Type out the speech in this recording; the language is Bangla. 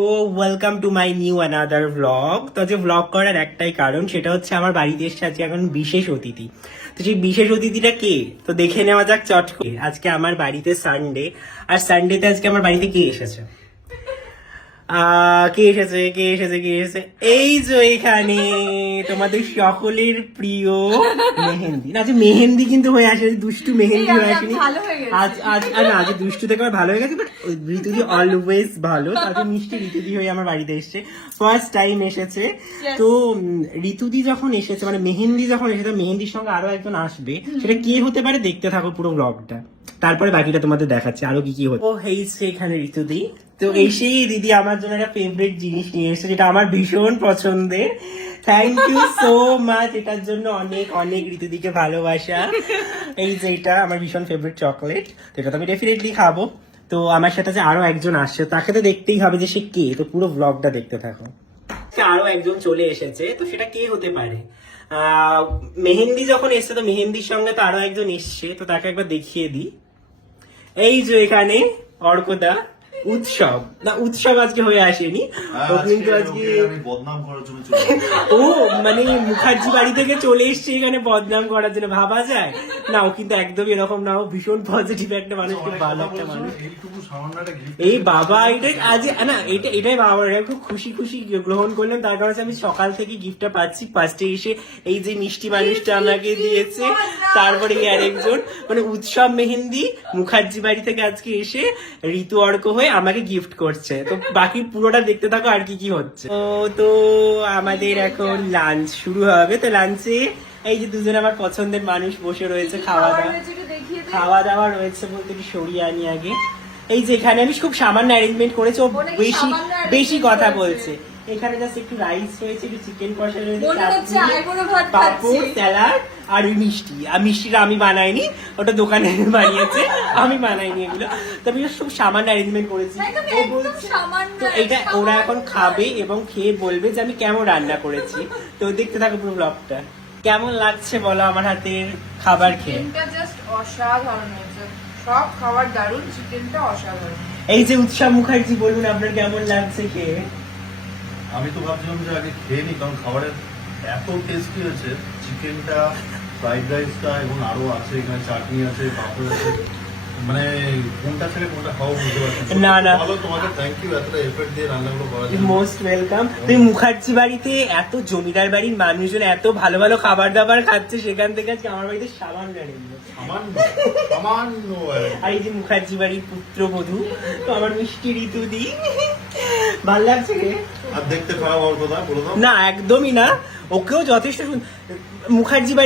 তো welcome to my new another blog. তো যে ব্লগ করার একটাই কারণ, সেটা হচ্ছে আমার বাড়িতে এসছে আজকে এখন বিশেষ অতিথি। তো সেই বিশেষ অতিথিটা কে, তো দেখে নেওয়া যাক চট করে। আজকে আমার বাড়িতে সানডে, আর সানডেতে আজকে আমার বাড়িতে কে এসেছে? কে এসেছে এই যে এখানে তোমাদের সকলের প্রিয় মেহেন্দি। না, আজ মেহেন্দি কিন্তু হয়ে আসে, দুষ্টু মেহেন্দি হয়ে আসেনি আজ দুষ্টু থেকে ভালো হয়ে গেছে। বাট ঋতুদি অলওয়েজ ভালো। আজ মিষ্টি ঋতুদি হয়ে আমার বাড়িতে এসছে, ফার্স্ট টাইম এসেছে। তো ঋতুদি যখন এসেছে, মানে মেহেন্দি যখন এসেছে, মেহেন্দির সঙ্গে আরো একজন আসবে। সেটা কে হতে পারে দেখতে থাকো পুরো ব্লগটা, তারপরে বাকিটা তোমাদের দেখাচ্ছে আরো কি কি হচ্ছে। ও হেইছে এখানে ঋতুদি। তো এসেই দিদি আমার জন্য একটা ফেভারিট জিনিস নিয়ে এসেছে, যেটা আমার ভীষণ পছন্দের। থ্যাংক ইউ সো মাচ, এটার জন্য অনেক অনেক ঋতুদিকে ভালোবাসা। এই যে এটা আমার ভীষণ ফেভারিট চকলেট, তো এটা তো আমি ডেফিনেটলি খাবো। তো আমার সাথে যে আরো একজন আসছে, তাকে তো দেখতেই হবে যে সে কে। তো পুরো ব্লগটা দেখতে থাকো। আরো একজন চলে এসেছে, তো সেটা কে হতে পারে? মেহেন্দি যখন এসছে, তো মেহেন্দির সঙ্গে তো আরো একজন এসছে, তো তাকে একবার দেখিয়ে দিই। এই যে এখানে অর্কদা। উৎসব না, উৎসব আজকে হয়ে আসেনি, ও কিন্তু আজকে ও মানে মুখার্জি বাড়ি থেকে চলে এসছে এখানে বদনাম করার জন্য। ভাবা যায় না, ও কিন্তু একদমই এরকম না, ও ভীষণ পজিটিভ একটা মানুষ, খুব ভালো একটা মানুষ। এই বাবা এটা আজ না, এটাই বাবা খুব খুশি খুশি গ্রহণ করলেন। তার কারণে আমি সকাল থেকে গিফটটা পাচ্ছি। ফার্স্টে এসে এই যে মিষ্টি মানুষটা আমাকে দিয়েছে, তারপরে আরেকজন মানে উৎসব মেহেন্দি মুখার্জি বাড়ি থেকে আজকে এসে ঋতু অর্ক হয়ে আমাকে গিফট করছে। তো বাকি পুরোটা দেখতে থাকো আর কি কি হচ্ছে। তো আমাদের এখন লাঞ্চ শুরু হবে। তো লাঞ্চে এই যে দুজন আমার পছন্দের মানুষ বসে রয়েছে, খাওয়া দাওয়া রয়েছে বলতে কি সরিয়ে আনি আগে। এই যে এখানে আমি খুব সামান্য অ্যারেঞ্জমেন্ট করেছি, ও বেশি কথা বলছে। এখানে জাস্ট একটু রাইস রয়েছে, একটু চিকেন কষা রয়েছে, পাপড়, স্যালাড আর মিষ্টি। আর মিষ্টিটা আমি বানাইনি, ওটা দোকানে বানিয়েছে, আমি বানাইনি এগুলো। তো আমি খুব সামান্য অ্যারেঞ্জমেন্ট করেছি। তো এটা ওরা এখন খাবে এবং খেয়ে বলবে যে আমি কেমন রান্না করেছি। তো দেখতে থাকো পুরো ব্লগটা। কেমন লাগছে বলো আমার হাতের খাবার খেয়ে? অসাধারণ হয়েছে, সব খাবার দারুণ, চিকেনটা অসাধারণ। এই যে উৎসব মুখার্জি, বলুন আপনার কেমন লাগছে খেয়ে? আমি তো ভাবছিলাম যে আগে খেয়ে নি, কারণ খাবারের এত টেস্টি হয়েছে। চিকেনটা, ফ্রাইড রাইসটা এবং আরো আছে এখানে চাটনি আছে, পাপড় আছে, মানে কোনটা ছেড়ে কোনটা খাওয়া বুঝতে পারছি না। ভালো, তোমাকে থ্যাংক ইউ এতটা এফর্ট দিয়ে রান্নাগুলো করার জন্য। Most welcome. তুমি মুখার্জি বাড়িতে এত জমিদার বাড়ির মানুষজন এত ভালো ভালো খাবার দাবার খাচ্ছে, সেখান থেকে আজকে আমার বাড়িতে সামান্য আর এই যে মুখার্জি বাড়ির পুত্রবধূ, তো আমার মিষ্টি ঋতুদি। ভাল লাগছে রে? আর দেখতে খারাপ হওয়ার কথা বলে দাও না, একদমই না, ওকেও যথেষ্ট মুখার্জি বাড়ি